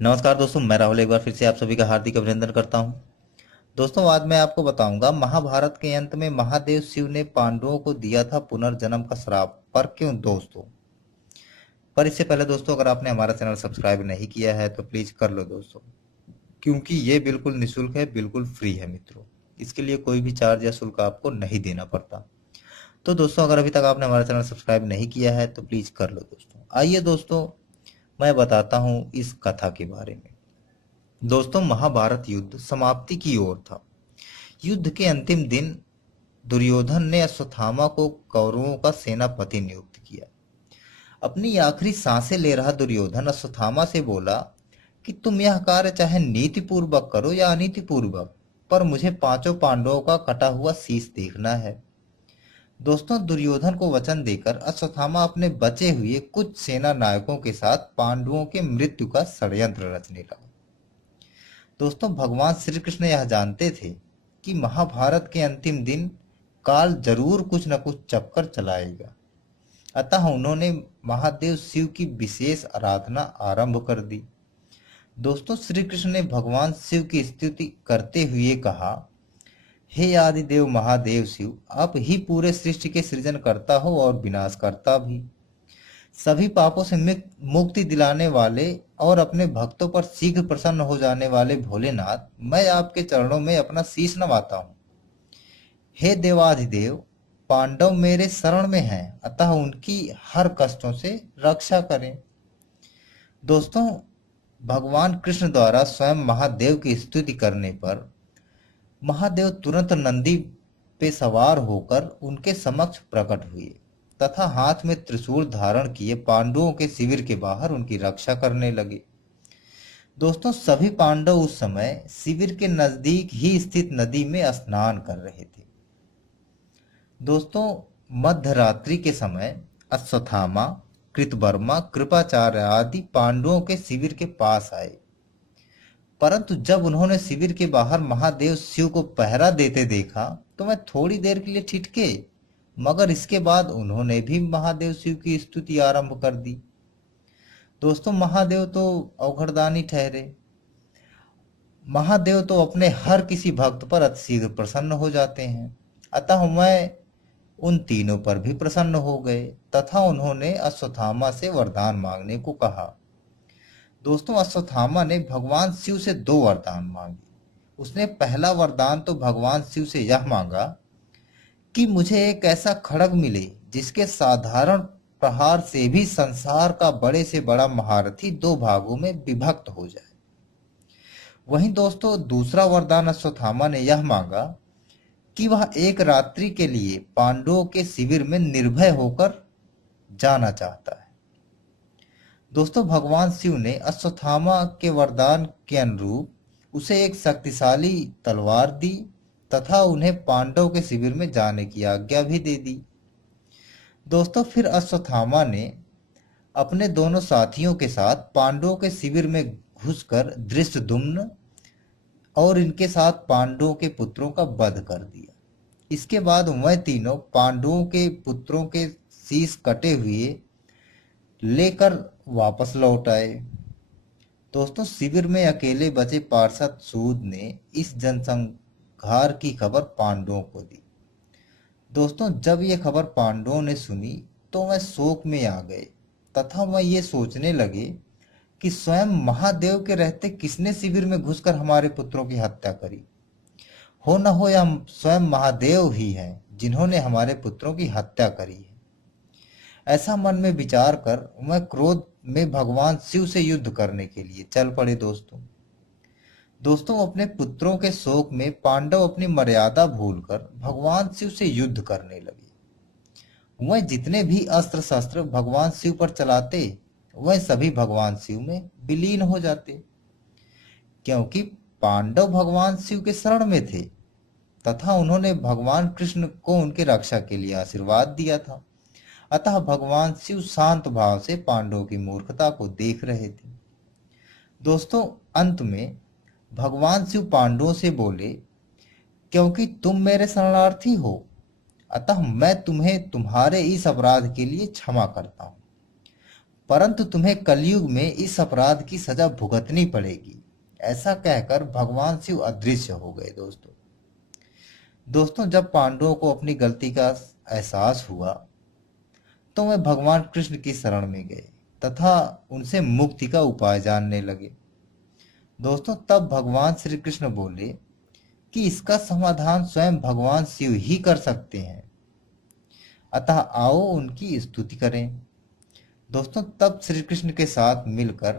नमस्कार दोस्तों, मैं राहुल एक बार फिर से आप सभी का हार्दिक अभिनंदन करता हूं। दोस्तों, आज मैं आपको बताऊंगा महाभारत के अंत में महादेव शिव ने पांडवों को दिया था पुनर्जन्म का श्राप, पर क्यों दोस्तों। पर इससे पहले दोस्तों, अगर आपने हमारा चैनल सब्सक्राइब नहीं किया है तो प्लीज कर लो दोस्तों, क्योंकि ये बिल्कुल निःशुल्क है, बिल्कुल फ्री है मित्रों। इसके लिए कोई भी चार्ज या शुल्क आपको नहीं देना पड़ता। तो दोस्तों, अगर अभी तक आपने हमारा चैनल सब्सक्राइब नहीं किया है तो प्लीज कर लो दोस्तों। आइए दोस्तों, मैं बताता हूँ इस कथा के बारे में। दोस्तों, महाभारत युद्ध समाप्ति की ओर था। युद्ध के अंतिम दिन दुर्योधन ने अश्वत्थामा को कौरवों का सेनापति नियुक्त किया। अपनी आखिरी सांसें ले रहा दुर्योधन अश्वत्थामा से बोला कि तुम यह कार्य चाहे नीति पूर्वक करो या अनीति पूर्वक, पर मुझे पांचों पांडवों का कटा हुआ शीश देखना है। दोस्तों, दुर्योधन को वचन देकर अश्वत्थामा अपने बचे हुए कुछ सेना नायकों के साथ पांडवों के मृत्यु का षड्यंत्र रचने लगा। दोस्तों, भगवान श्री कृष्ण यह जानते थे कि महाभारत के अंतिम दिन काल जरूर कुछ न कुछ चक्कर चलाएगा। अतः उन्होंने महादेव शिव की विशेष आराधना आरंभ कर दी। दोस्तों, श्री कृष्ण ने भगवान शिव की स्तुति करते हुए कहा, हे आदिदेव महादेव शिव, आप ही पूरे सृष्टि के सृजन करता हो और विनाश करता भी। सभी पापों से मुक्ति दिलाने वाले और अपने भक्तों पर शीघ्र प्रसन्न हो जाने वाले भोलेनाथ, मैं आपके चरणों में अपना शीश नवाता हूँ। हे देवाधिदेव, पांडव मेरे शरण में हैं, अतः उनकी हर कष्टों से रक्षा करें। दोस्तों, भगवान कृष्ण द्वारा स्वयं महादेव की स्तुति करने पर महादेव तुरंत नंदी पे सवार होकर उनके समक्ष प्रकट हुए तथा हाथ में त्रिशूल धारण किए पांडवों के शिविर के बाहर उनकी रक्षा करने लगे। दोस्तों, सभी पांडव उस समय शिविर के नजदीक ही स्थित नदी में स्नान कर रहे थे। दोस्तों, मध्य रात्रि के समय अश्वत्थामा, कृतवर्मा, कृपाचार्य आदि पांडवों के शिविर के पास आए, परंतु जब उन्होंने शिविर के बाहर महादेव शिव को पहरा देते देखा तो वह थोड़ी देर के लिए ठिठके, मगर इसके बाद उन्होंने भी महादेव शिव की स्तुति आरंभ कर दी। दोस्तों, महादेव तो अवघड़दानी ठहरे। महादेव तो अपने हर किसी भक्त पर अतिशीघ्र प्रसन्न हो जाते हैं। अतः वह उन तीनों पर भी प्रसन्न हो गए तथा उन्होंने अश्वत्थामा से वरदान मांगने को कहा। दोस्तों, अश्वत्थामा ने भगवान शिव से दो वरदान मांगे। उसने पहला वरदान तो भगवान शिव से यह मांगा कि मुझे एक ऐसा खड्ग मिले जिसके साधारण प्रहार से भी संसार का बड़े से बड़ा महारथी दो भागों में विभक्त हो जाए। वहीं दोस्तों, दूसरा वरदान अश्वत्थामा ने यह मांगा कि वह एक रात्रि के लिए पांडवों के शिविर में निर्भय होकर जाना चाहता है। दोस्तों, भगवान शिव ने अश्वत्थामा के वरदान के अनुरूप उसे एक शक्तिशाली तलवार दी तथा उन्हें पांडव के शिविर में जाने की आज्ञा भी दे दी। दोस्तों, फिर अश्वत्थामा ने अपने दोनों साथियों के साथ पांडवों के शिविर में घुसकर धृष्टद्युम्न और इनके साथ पांडवों के पुत्रों का वध कर दिया। इसके बाद वह तीनों पांडवों के पुत्रों के शीश कटे हुए लेकर वापस लौट आए। दोस्तों, शिविर में अकेले बचे पार्षद सूद ने इस जनसंहार की खबर पांडवों को दी। दोस्तों, जब ये खबर पांडवों ने सुनी तो वह शोक में आ गए तथा वह ये सोचने लगे कि स्वयं महादेव के रहते किसने शिविर में घुसकर हमारे पुत्रों की हत्या करी। हो न हो या स्वयं महादेव ही हैं जिन्होंने हमारे पुत्रों की हत्या करी है। ऐसा मन में विचार कर वह क्रोध में भगवान शिव से युद्ध करने के लिए चल पड़े। दोस्तों, अपने पुत्रों के शोक में पांडव अपनी मर्यादा भूलकर भगवान शिव से युद्ध करने लगे। वह जितने भी अस्त्र शस्त्र भगवान शिव पर चलाते वह सभी भगवान शिव में विलीन हो जाते, क्योंकि पांडव भगवान शिव के शरण में थे तथा उन्होंने भगवान कृष्ण को उनकी रक्षा के लिए आशीर्वाद दिया था। अतः भगवान शिव शांत भाव से पांडवों की मूर्खता को देख रहे थे। दोस्तों, अंत में भगवान शिव पांडवों से बोले, क्योंकि तुम मेरे शरणार्थी हो अतः मैं तुम्हें तुम्हारे इस अपराध के लिए क्षमा करता हूं। परंतु तुम्हें कलयुग में इस अपराध की सजा भुगतनी पड़ेगी। ऐसा कहकर भगवान शिव अदृश्य हो गए। दोस्तों जब पांडवों को अपनी गलती का एहसास हुआ तो वे भगवान कृष्ण की शरण में गए तथा उनसे मुक्ति का उपाय जानने लगे। दोस्तों तब भगवान श्री कृष्ण बोले कि इसका समाधान स्वयं भगवान शिव ही कर सकते हैं, अतः आओ उनकी स्तुति करें। दोस्तों तब श्री कृष्ण के साथ मिलकर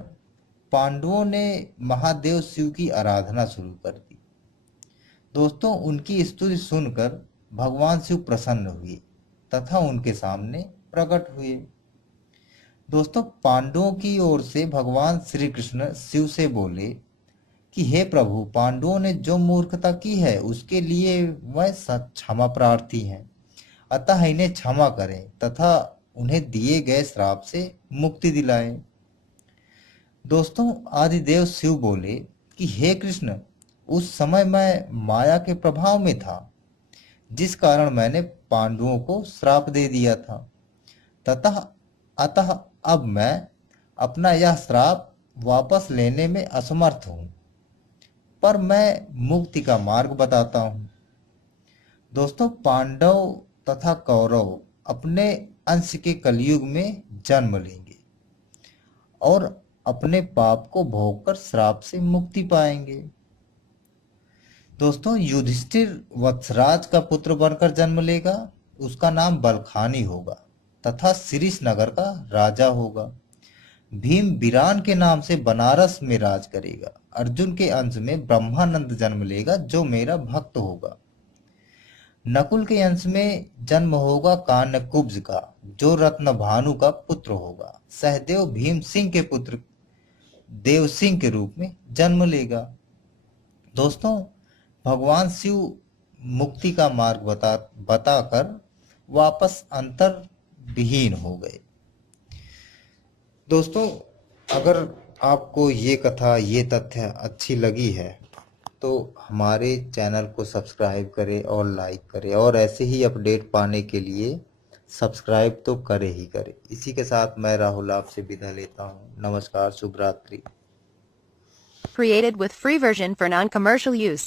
पांडवों ने महादेव शिव की आराधना शुरू कर दी। दोस्तों उनकी स्तुति सुनकर भगवान शिव प्रसन्न हुए तथा उनके सामने प्रकट हुए। दोस्तों पांडवों की ओर से भगवान श्री कृष्ण शिव से बोले कि हे प्रभु, पांडवों ने जो मूर्खता की है उसके लिए वह क्षमा प्रार्थी हैं, अतः इन्हें क्षमा करें तथा उन्हें दिए गए श्राप से मुक्ति दिलाएं। दोस्तों आदिदेव शिव बोले कि हे कृष्ण, उस समय मैं माया के प्रभाव में था, जिस कारण मैंने पांडवों को श्राप दे दिया था, तथा अतः अब मैं अपना यह श्राप वापस लेने में असमर्थ हूं, पर मैं मुक्ति का मार्ग बताता हूं। दोस्तों पांडव तथा कौरव अपने अंश के कलयुग में जन्म लेंगे और अपने पाप को भोगकर श्राप से मुक्ति पाएंगे। दोस्तों युधिष्ठिर वत्सराज का पुत्र बनकर जन्म लेगा, उसका नाम बलखानी होगा तथा शिरीष नगर का राजा होगा। भीम बिरान के नाम से बनारस में राज करेगा। अर्जुन के अंश में ब्रह्मानंद जन्म लेगा जो मेरा भक्त होगा। नकुल के अंश में जन्म होगा कान्यकुब्ज का, जो रत्न भानु का पुत्र होगा। सहदेव भीम सिंह के पुत्र देव सिंह के रूप में जन्म लेगा। दोस्तों भगवान शिव मुक्ति का मार्ग बताकर वापस अंतर विहीन हो गए। दोस्तों अगर आपको ये कथा, ये तथ्य अच्छी लगी है तो हमारे चैनल को सब्सक्राइब करें और लाइक करें, और ऐसे ही अपडेट पाने के लिए सब्सक्राइब तो करें ही करें। इसी के साथ मैं राहुल आपसे विदा लेता हूँ। नमस्कार, शुभ रात्रि। Created with free version for non-commercial use.